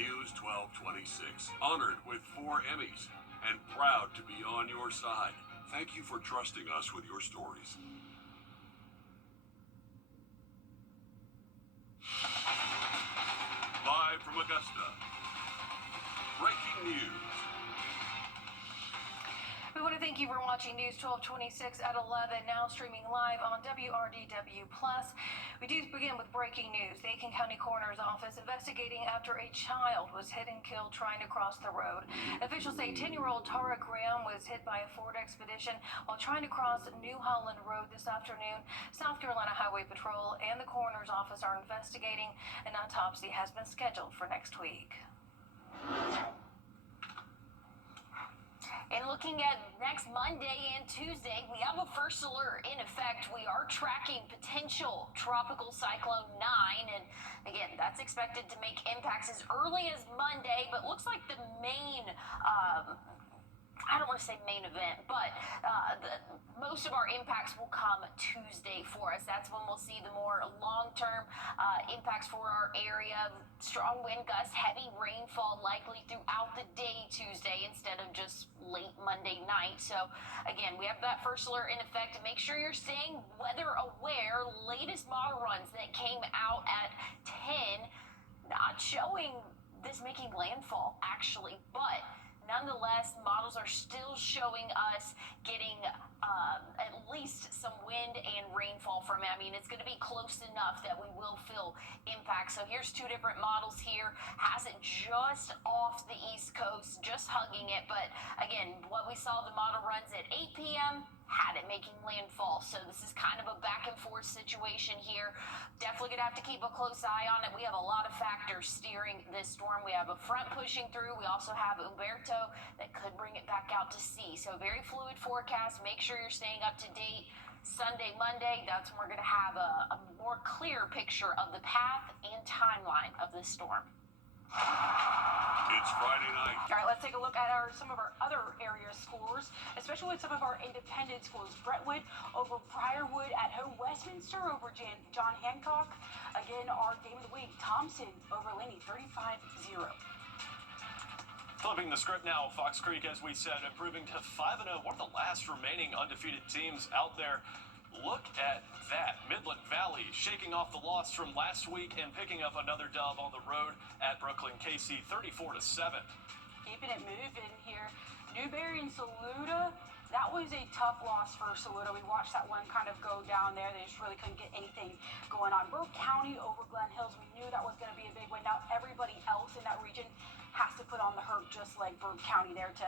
News 1226, honored with 4 Emmys and proud to be on your side. Thank you for trusting us with your stories. Live from Augusta, breaking news. We want to thank you for watching News 1226 at 11, now streaming live on Wrdw+. We do begin with breaking news. The Aiken County Coroner's Office investigating after a child was hit and killed trying to cross the road. Officials say 10-year-old Tara Graham was hit by a Ford Expedition while trying to cross New Holland Road this afternoon. South Carolina Highway Patrol and the Coroner's Office are investigating. An autopsy has been scheduled for next week. And looking at next Monday and Tuesday, we have a first alert in effect. We are tracking potential tropical cyclone 9. And again, that's expected to make impacts as early as Monday, but looks like the main, I don't want to say main event, but most of our impacts will come Tuesday for us. That's when we'll see the more long-term impacts for our area. Strong wind gusts, heavy rainfall likely throughout the day Tuesday instead of just late Monday night. So again, we have that first alert in effect. Make sure you're staying weather aware. Latest model runs that came out at 10, not showing this making landfall actually, but nonetheless, models are still showing us getting at least some wind and rainfall from it. I mean, it's going to be close enough that we will feel impact. So here's 2 different models here. Has it just off the East Coast, just hugging it. But again, what we saw the model runs at 8 p.m. had it making landfall. So this is kind of a back and forth situation here. Definitely gonna have to keep a close eye on it. We have a lot of factors steering this storm. We have a front pushing through. We also have Umberto that could bring it back out to sea. So very fluid forecast. Make sure you're staying up to date. Sunday, Monday, that's when we're gonna have a more clear picture of the path and timeline of this storm. It's Friday night. All right, let's take a look at some of our other area scores, especially with some of our independent schools. Brentwood over Briarwood at home. Westminster over John Hancock. Again, our game of the week, Thompson over Laney, 35-0. Flipping the script now, Fox Creek, as we said, improving to 5-0. One of the last remaining undefeated teams out there. Look at that. Midland Valley shaking off the loss from last week and picking up another dub on the road at Brooklyn KC, 34-7. Keeping it moving here. Newberry and Saluda, that was a tough loss for Saluda. We watched that one kind of go down there. They just really couldn't get anything going on. Burke County over Glen Hills, we knew that was going to be a big win. Now everybody else in that region has to put on the hurt just like Burke County there to,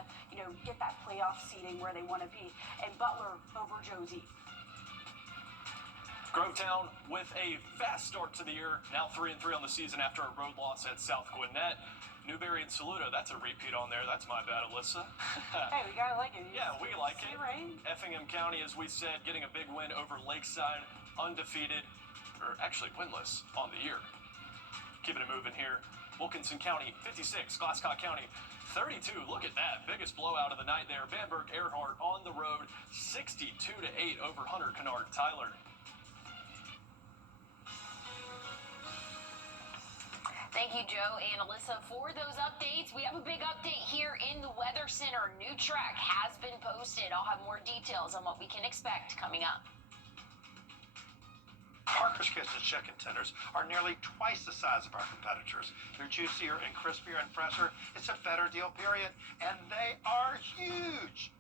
get that playoff seeding where they want to be. And Butler over Josie. Grovetown with a fast start to the year, now 3-3 on the season after a road loss at South Gwinnett. Newberry and Saluda, that's a repeat on there. That's my bad, Alyssa. Hey, we gotta like it. Yeah, we like it. Right? Effingham County, as we said, getting a big win over Lakeside, undefeated, or actually winless on the year. Keeping it moving here. Wilkinson County, 56. Glasscock County, 32. Look at that. Biggest blowout of the night there. Vanberg Earhart on the road, 62-8 over Hunter Kennard Tyler. Thank you, Joe and Alyssa, for those updates. We have a big update here in the Weather Center. New track has been posted. I'll have more details on what we can expect coming up. Parker's Kitchen chicken tenders are nearly twice the size of our competitors. They're juicier and crispier and fresher. It's a better deal, period. And they are huge.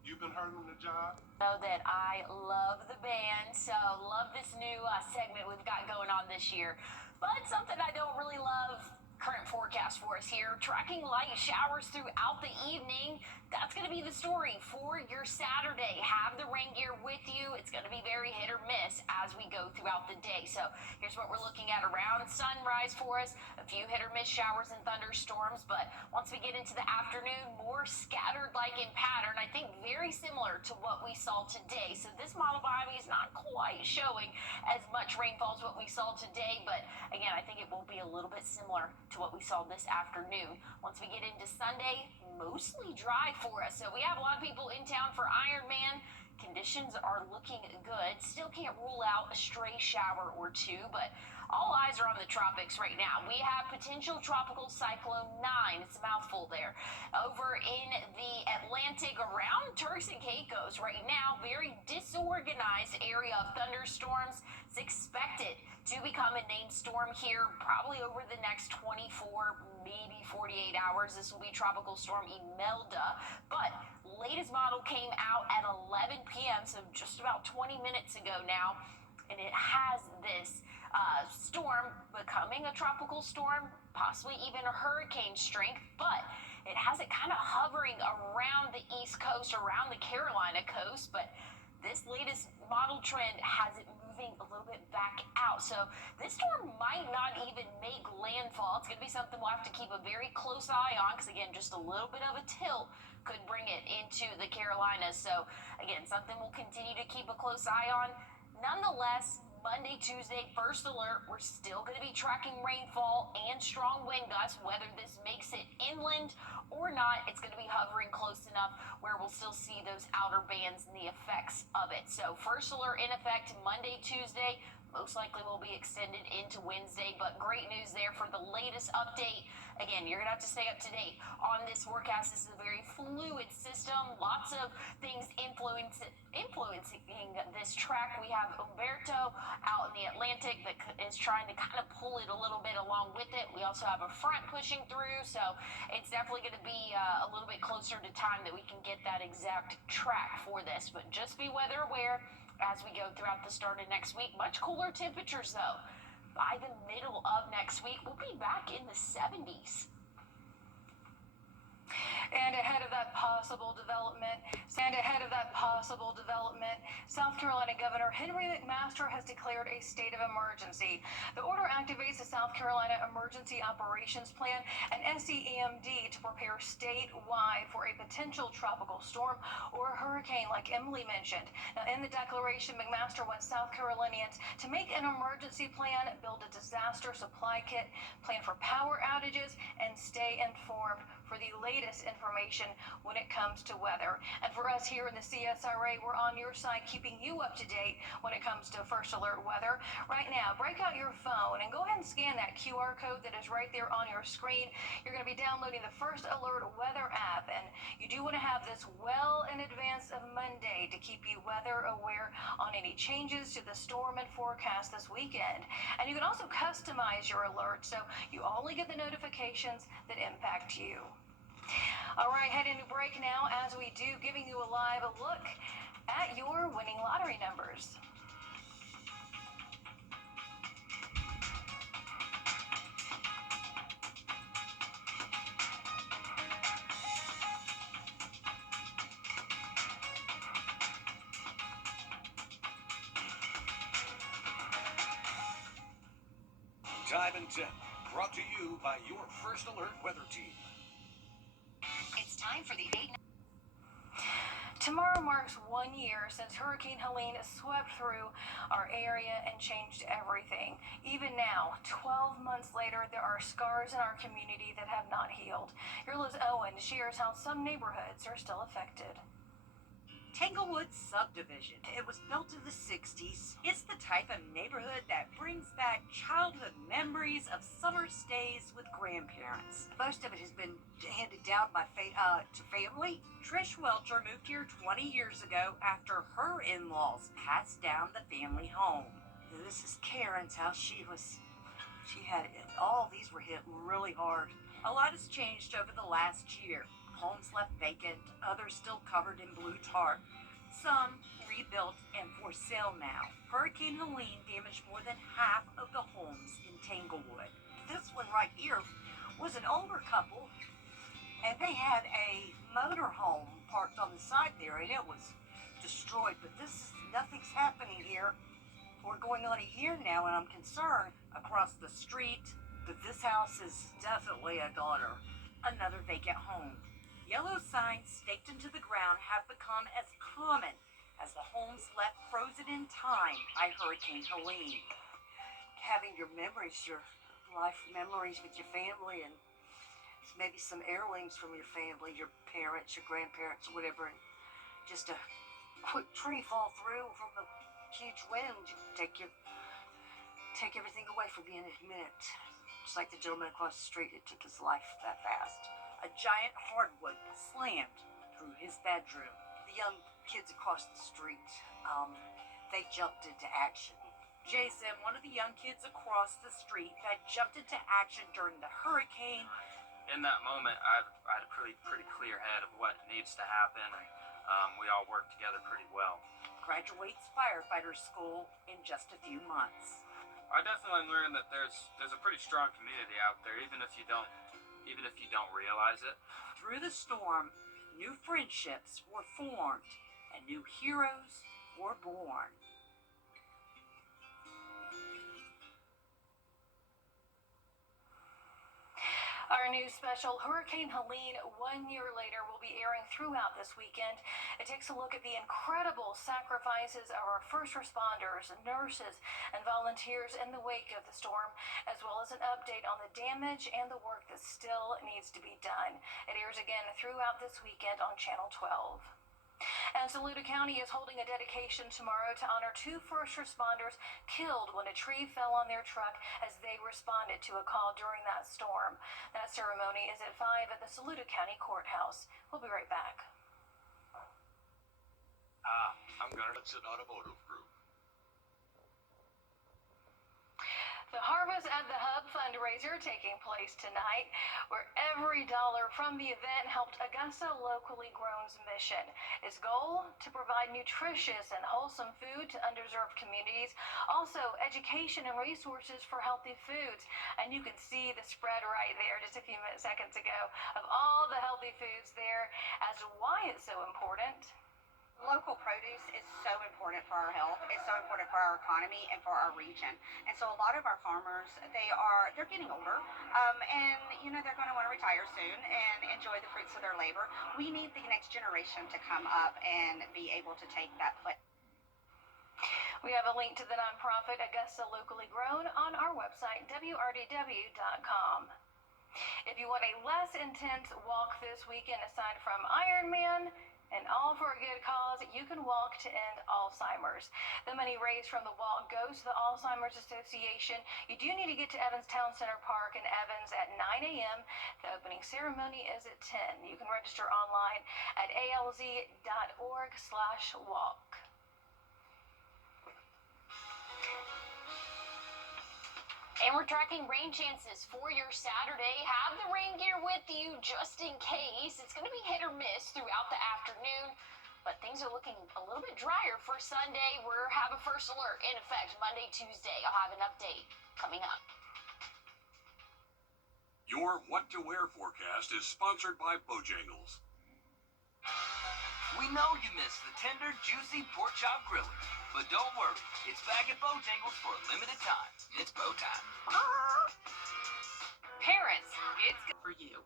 You've been hurting on the job? Know that I love the band, so love this new segment we've got going on this year. But something I don't really love, current forecast for us here, tracking light showers throughout the evening. That's going to be the story for your Saturday. Have the rain gear with you. It's going to be very hit or miss as we go throughout the day. So here's what we're looking at around sunrise for us. A few hit or miss showers and thunderstorms, but once we get into the afternoon, more scattered like in pattern. I think very similar to what we saw today. So this model behind me is not quite showing as much rainfall as what we saw today, but again, I think it will be a little bit similar to what we saw this afternoon. Once we get into Sunday, mostly dry for us. So we have a lot of people in town for Ironman. Conditions are looking good. Still can't rule out a stray shower or two, but all eyes are on the tropics right now. We have potential tropical cyclone 9. It's a mouthful there. Over in the Atlantic around Turks and Caicos right now, very disorganized area of thunderstorms. It's expected to become a named storm here probably over the next 24, maybe 48 hours. This will be Tropical Storm Imelda. But latest model came out at 11 p.m., so just about 20 minutes ago now, and it has this storm becoming a tropical storm, possibly even a hurricane strength, but it has it kind of hovering around the East Coast, around the Carolina coast, but this latest model trend has it moving a little bit back out. So this storm might not even make landfall. It's going to be something we'll have to keep a very close eye on because, again, just a little bit of a tilt could bring it into the Carolinas. So, again, something we'll continue to keep a close eye on. Nonetheless, Monday, Tuesday, first alert, we're still going to be tracking rainfall and strong wind gusts. Whether this makes it inland or not, it's going to be hovering close enough where we'll still see those outer bands and the effects of it. So first alert in effect Monday, Tuesday, most likely will be extended into Wednesday, but great news there for the latest update. Again, you're going to have to stay up to date on this forecast. This is a very fluid system. Lots of things influencing this track. We have Umberto out in the Atlantic that is trying to kind of pull it a little bit along with it. We also have a front pushing through, so it's definitely going to be a little bit closer to time that we can get that exact track for this. But just be weather aware as we go throughout the start of next week. Much cooler temperatures, though. By the middle of next week, we'll be back in the 70s. And ahead of that possible development, South Carolina Governor Henry McMaster has declared a state of emergency. The order activates the South Carolina Emergency Operations Plan and SEMD to prepare statewide for a potential tropical storm or a hurricane, like Emily mentioned. Now, in the declaration, McMaster wants South Carolinians to make an emergency plan, build a disaster supply kit, plan for power outages, and stay informed for the latest information when it comes to weather. And for us here in the CSRA, we're on your side, keeping you up to date when it comes to first alert weather. Right now, break out your phone and go ahead and scan that QR code that is right there on your screen. You're going to be downloading the First Alert Weather app, and you do want to have this well in advance of Monday to keep you weather aware on any changes to the storm and forecast this weekend. And you can also customize your alert so you only get the notifications that impact you. All right, heading to break now as we do, giving you a live look at your winning lottery numbers. Time and Temp, brought to you by your First Alert weather team. It's time for the 8. Tomorrow marks 1 year since Hurricane Helene swept through our area and changed everything. Even now, 12 months later, there are scars in our community that have not healed. Here, Liz Owen shares how some neighborhoods are still affected. Tanglewood subdivision. It was built in the 60s. It's the type of neighborhood that brings back childhood memories of summer stays with grandparents. Most of it has been handed down by to family. Trish Welcher moved here 20 years ago after her in-laws passed down the family home. This is Karen's house. All these were hit really hard. A lot has changed over the last year. Homes left vacant, others still covered in blue tarp, some rebuilt and for sale now. Hurricane Helene damaged more than half of the homes in Tanglewood. This one right here was an older couple, and they had a motorhome parked on the side there, and it was destroyed. But nothing's happening here. We're going on a year now, and I'm concerned across the street that this house is definitely a goner. Another vacant home. Yellow signs staked into the ground have become as common as the homes left frozen in time by Hurricane Helene. Having your life memories with your family, and maybe some heirlooms from your family, your parents, your grandparents, whatever, and just a quick tree fall through from a huge wind, take take everything away from you in a minute. Just like the gentleman across the street, it took his life that fast. A giant hardwood slammed through his bedroom. The young kids across the street, they jumped into action. Jason, one of the young kids across the street that jumped into action during the hurricane. In that moment, I had a pretty clear head of what needs to happen, and we all worked together pretty well. Graduates firefighter school in just a few months. I definitely learned that there's a pretty strong community out there, even if you don't realize it. Through the storm, new friendships were formed and new heroes were born. Our new special, Hurricane Helene, 1 year later, will be airing throughout this weekend. It takes a look at the incredible sacrifices of our first responders, nurses, and volunteers in the wake of the storm, as well as an update on the damage and the work that still needs to be done. It airs again throughout this weekend on Channel 12. And Saluda County is holding a dedication tomorrow to honor 2 first responders killed when a tree fell on their truck as they responded to a call during that storm. That ceremony is at 5 at the Saluda County Courthouse. We'll be right back. Hudson Automotive Group. The Harvest at the Hub fundraiser taking place tonight, where every dollar from the event helped Augusta Locally Grown's mission. Its goal? To provide nutritious and wholesome food to underserved communities, also education and resources for healthy foods. And you can see the spread right there just a few seconds ago of all the healthy foods there as to why it's so important. Local produce is so important for our health. It's so important for our economy and for our region. And so a lot of our farmers, they're getting older, and they're going to want to retire soon and enjoy the fruits of their labor. We need the next generation to come up and be able to take that place. We have a link to the nonprofit Augusta Locally Grown on our website, wrdw.com. If you want a less intense walk this weekend aside from Ironman, and all for a good cause, you can walk to end Alzheimer's. The money raised from the walk goes to the Alzheimer's Association. You do need to get to Evans Town Center Park in Evans at 9 a.m. The opening ceremony is at 10. You can register online at alz.org/walk. And we're tracking rain chances for your Saturday. Have the rain gear with you just in case. It's going to be hit or miss throughout the afternoon, but things are looking a little bit drier for Sunday. We're having first alert in effect Monday, Tuesday. I'll have an update coming up. Your What to Wear forecast is sponsored by Bojangles. We know you missed the tender, juicy pork chop griller. But don't worry, it's back at Bojangles for a limited time. It's bow time. Parents, it's good for you.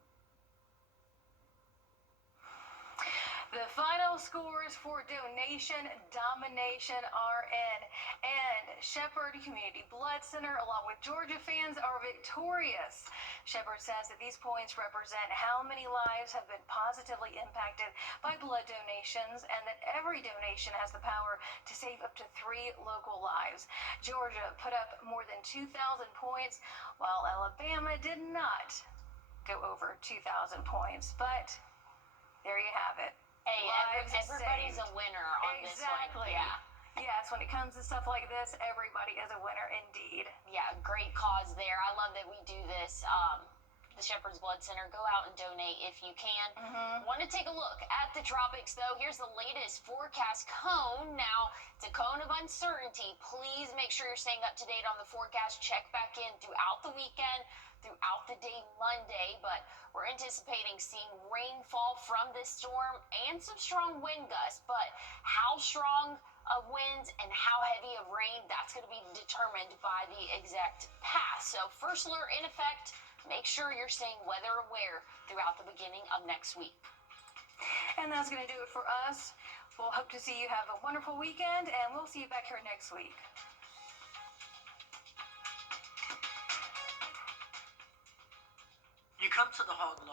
The final scores for donation domination are in, and Shepherd Community Blood Center, along with Georgia fans, are victorious. Shepherd says that these points represent how many lives have been positively impacted by blood donations, and that every donation has the power to save up to 3 local lives. Georgia put up more than 2,000 points, while Alabama did not go over 2,000 points. But there you have it. Hey, everybody's saved. a winner on this one. Exactly. Yeah. Yes, when it comes to stuff like this, everybody is a winner indeed. Yeah, great cause there. I love that we do this. The Shepherd's Blood Center, go out and donate if you can. Want to take a look at the tropics, though? Here's the latest forecast cone. Now, it's a cone of uncertainty. Please make sure you're staying up to date on the forecast. Check back in throughout the weekend, throughout the day Monday, but we're anticipating seeing rainfall from this storm and some strong wind gusts. But how strong of winds and how heavy of rain, that's going to be determined by the exact path. So first alert in effect. Make sure you're staying weather aware throughout the beginning of next week. And that's going to do it for us. We'll hope to see you have a wonderful weekend, and we'll see you back here next week. You come to the Hog